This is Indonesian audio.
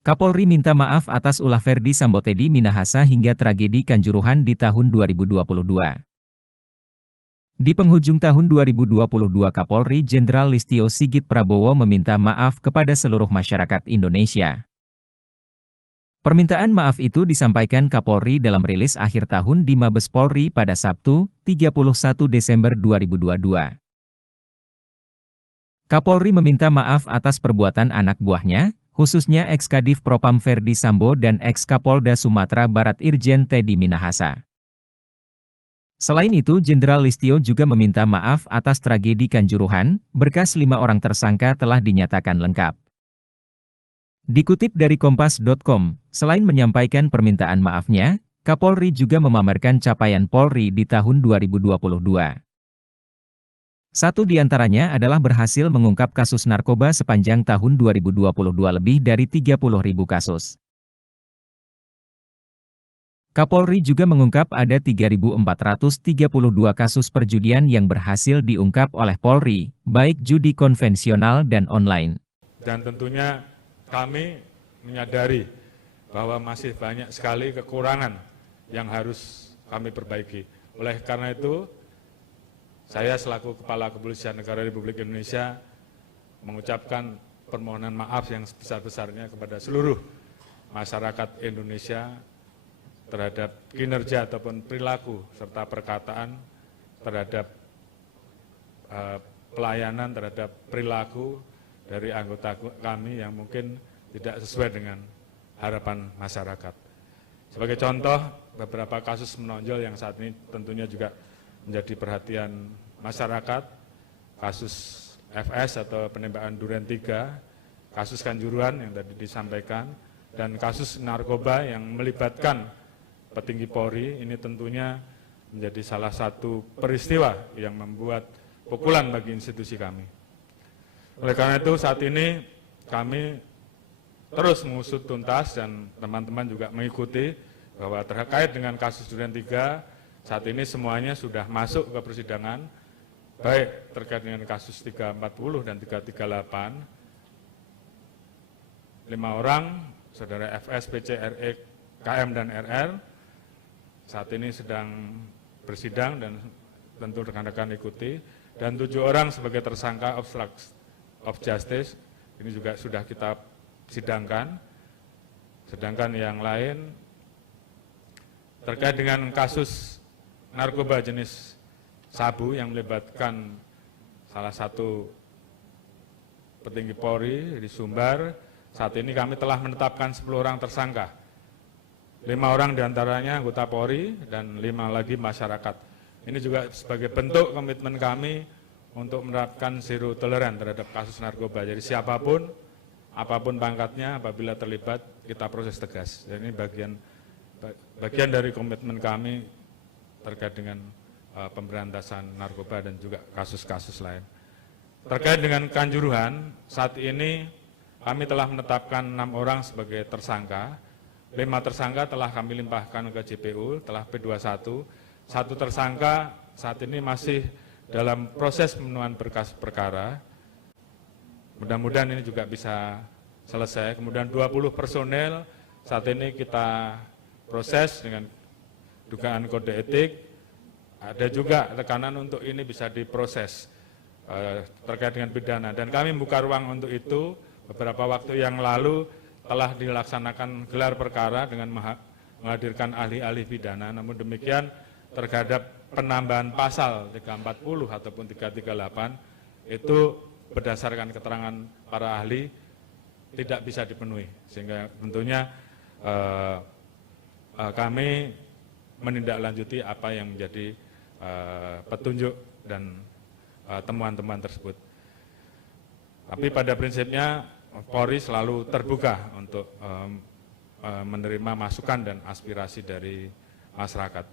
Kapolri minta maaf atas ulah Ferdi Sambo Teddy Minahasa hingga tragedi Kanjuruhan di tahun 2022. Di penghujung tahun 2022 Kapolri Jenderal Listio Sigit Prabowo meminta maaf kepada seluruh masyarakat Indonesia. Permintaan maaf itu disampaikan Kapolri dalam rilis akhir tahun di Mabes Polri pada Sabtu, 31 Desember 2022. Kapolri meminta maaf atas perbuatan anak buahnya, khususnya ex-Kadif Propam Ferdi Sambo dan ex-Kapolda Sumatera Barat Irjen Teddy Minahasa. Selain itu, Jenderal Listio juga meminta maaf atas tragedi Kanjuruhan, berkas 5 orang tersangka telah dinyatakan lengkap. Dikutip dari Kompas.com, selain menyampaikan permintaan maafnya, Kapolri juga memamerkan capaian Polri di tahun 2022. Satu di antaranya adalah berhasil mengungkap kasus narkoba sepanjang tahun 2022 lebih dari 30.000 kasus. Kapolri juga mengungkap ada 3.432 kasus perjudian yang berhasil diungkap oleh Polri, baik judi konvensional dan online. Dan tentunya kami menyadari bahwa masih banyak sekali kekurangan yang harus kami perbaiki. Oleh karena itu, saya selaku Kepala Kepolisian Negara Republik Indonesia mengucapkan permohonan maaf yang sebesar-besarnya kepada seluruh masyarakat Indonesia terhadap kinerja ataupun perilaku serta perkataan terhadap pelayanan terhadap perilaku dari anggota kami yang mungkin tidak sesuai dengan harapan masyarakat. Sebagai contoh, beberapa kasus menonjol yang saat ini tentunya juga menjadi perhatian masyarakat, kasus FS atau penembakan Duren 3, kasus Kanjuruhan yang tadi disampaikan, dan kasus narkoba yang melibatkan petinggi Polri, ini tentunya menjadi salah satu peristiwa yang membuat pukulan bagi institusi kami. Oleh karena itu saat ini kami terus mengusut tuntas dan teman-teman juga mengikuti bahwa terkait dengan kasus Duren 3 saat ini semuanya sudah masuk ke persidangan, baik terkait dengan kasus 340 dan 338, 5 orang, saudara FS, PC, RE, KM, dan RR, saat ini sedang bersidang dan tentu rekan-rekan ikuti, dan 7 orang sebagai tersangka obstruction of justice, ini juga sudah kita sidangkan. Sedangkan yang lain terkait dengan kasus narkoba jenis sabu yang melibatkan salah satu petinggi Polri di Sumbar, saat ini kami telah menetapkan 10 orang tersangka. 5 orang diantaranya anggota Polri dan 5 lagi masyarakat. Ini juga sebagai bentuk komitmen kami untuk menerapkan zero toleran terhadap kasus narkoba. Jadi siapapun, apapun pangkatnya, apabila terlibat, kita proses tegas. Jadi ini bagian dari komitmen kami terkait dengan pemberantasan narkoba dan juga kasus-kasus lain. Terkait dengan Kanjuruhan, saat ini kami telah menetapkan 6 orang sebagai tersangka. 5 tersangka telah kami limpahkan ke JPU, telah P21. 1 tersangka saat ini masih dalam proses pemenuhan berkas perkara. Mudah-mudahan ini juga bisa selesai. Kemudian 20 personel saat ini kita proses dengan dugaan kode etik. Ada juga tekanan untuk ini bisa diproses terkait dengan pidana. Dan kami membuka ruang untuk itu. Beberapa waktu yang lalu telah dilaksanakan gelar perkara dengan menghadirkan ahli-ahli pidana. Namun demikian terhadap penambahan pasal 340 ataupun 338 itu berdasarkan keterangan para ahli tidak bisa dipenuhi, sehingga tentunya kami menindaklanjuti apa yang menjadi petunjuk dan temuan-temuan tersebut. Tapi pada prinsipnya Polri selalu terbuka untuk menerima masukan dan aspirasi dari masyarakat.